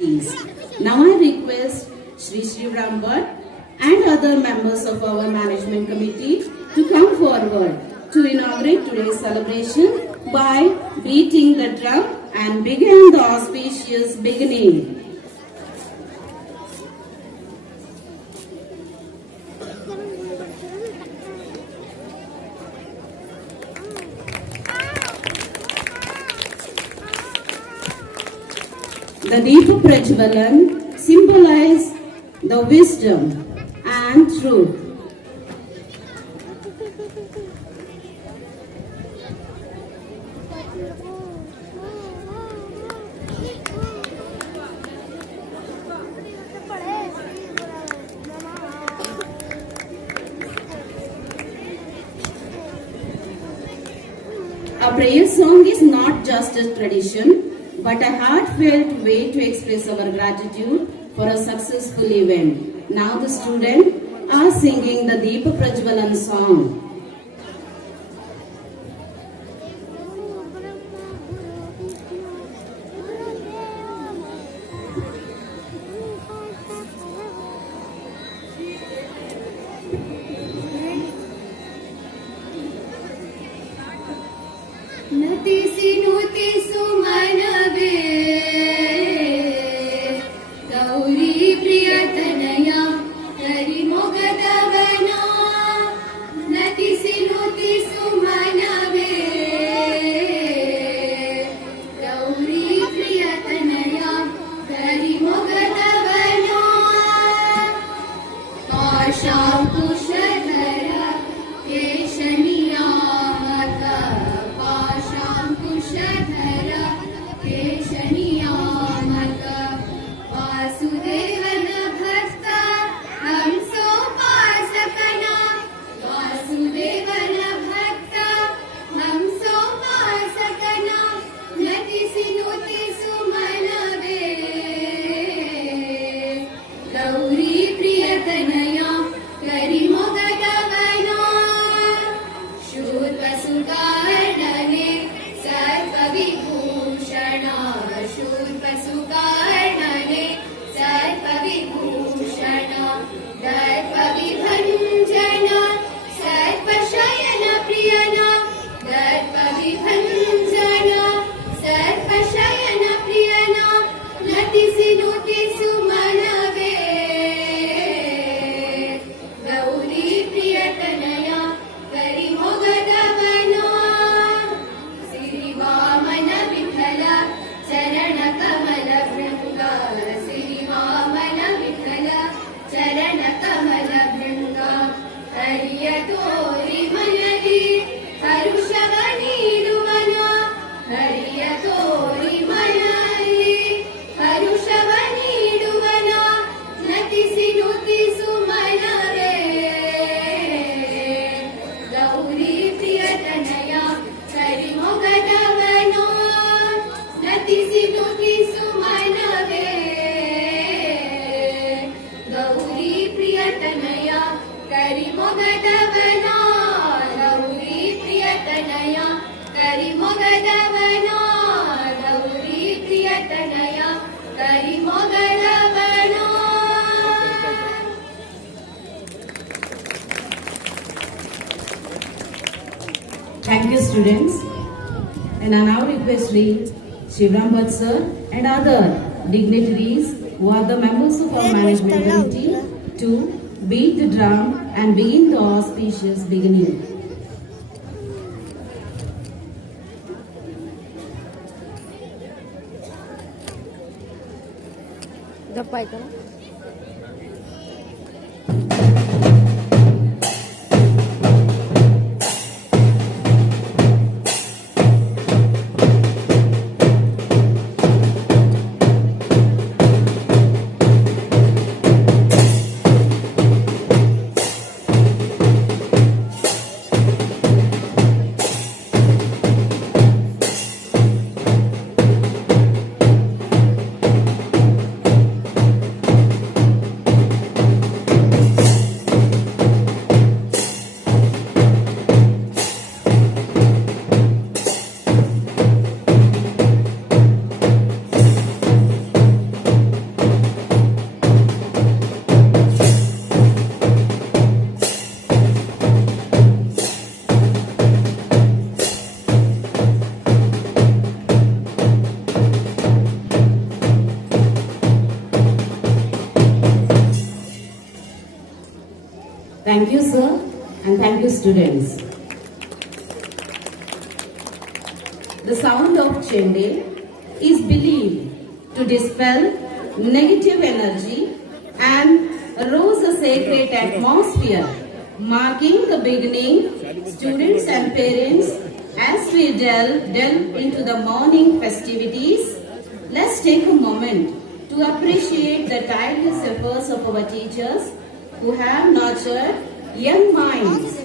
Now I request Sri Sri Bhat and other members of our management committee to come forward to inaugurate today's celebration by beating the drum and begin the auspicious beginning. The Deepa Prajvalan symbolize the wisdom and truth. A prayer song is not just a tradition, but a heartfelt way to express our gratitude for a successful event. Now the students are singing the Deepa Prajwalan song. ನಟಿಸಿ Thank you, students. And I now request Sri Shivram Bhatt sir and other dignitaries who are the members of our management committee to beat the drum and begin the auspicious beginning. धप्पा आहे का Thank you, sir, and thank you, students. The sound of chende is believed to dispel negative energy and rose a sacred atmosphere, marking the beginning, students and parents, as we delve, delve into the morning festivities, let's take a moment to appreciate the tireless efforts of our teachers who have nurtured young minds